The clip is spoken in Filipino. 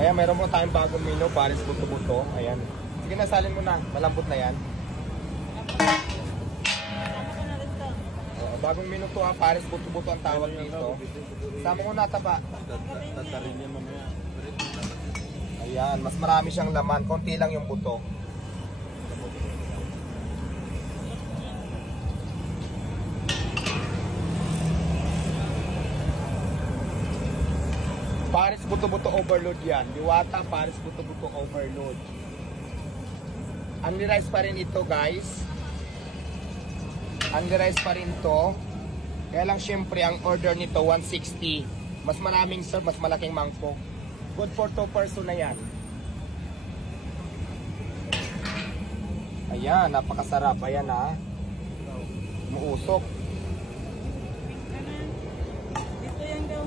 Ayan, meron po tayong bagong menu, Paris Buto-Buto. Ayan. Sige na, salin mo na. Malambot na yan. Bagong menu to ha, Paris Buto-Buto ang tawag dito. Sama ko na taba. Tatarin niya mamaya. Ayan, mas marami siyang laman. Konti lang yung buto. Paris Buto-Buto overload yan. Diwata, Paris Buto-Buto overload. Only rice pa rin ito guys. Only rice pa rin to. Kaya lang syempre ang order nito 160. Mas maraming serve, mas malaking mangkok. Good for 2 person na yan. Ayan, napakasarap. Ayan ha. Muusok. Dito yan daw.